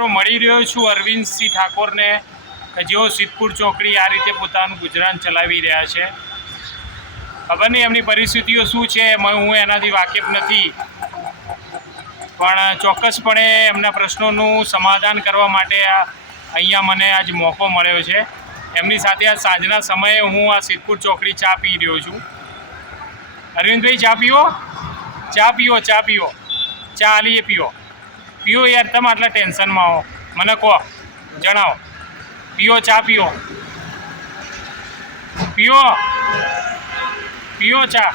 મિત્રો મળી રહ્યો છું અરવિંદસિંહ ઠાકોરને, કે જેઓ સિદ્ધપુર ચોકડી આ રીતે પોતાનું ગુજરાન ચલાવી રહ્યા છે. ખબર નહીં એમની પરિસ્થિતિઓ શું છે, હું એનાથી વાકેફ નથી, પણ ચોક્કસપણે એમના પ્રશ્નોનું સમાધાન કરવા માટે અહીંયા મને આજ મોકો મળ્યો છે. એમની સાથે આ સાંજના સમયે હું આ સિદ્ધપુર ચોકડી ચા પી રહ્યો છું. અરવિંદભાઈ, ચા પીવો, ચા પીવો, ચા પીવો, ચા આલીએ પીવો, પીવો યાર. તમે આટલા ટેન્શનમાં આવો, મને કહો, જણાવો. પીવો, ચા પીવો, પીવો, પીવો ચા.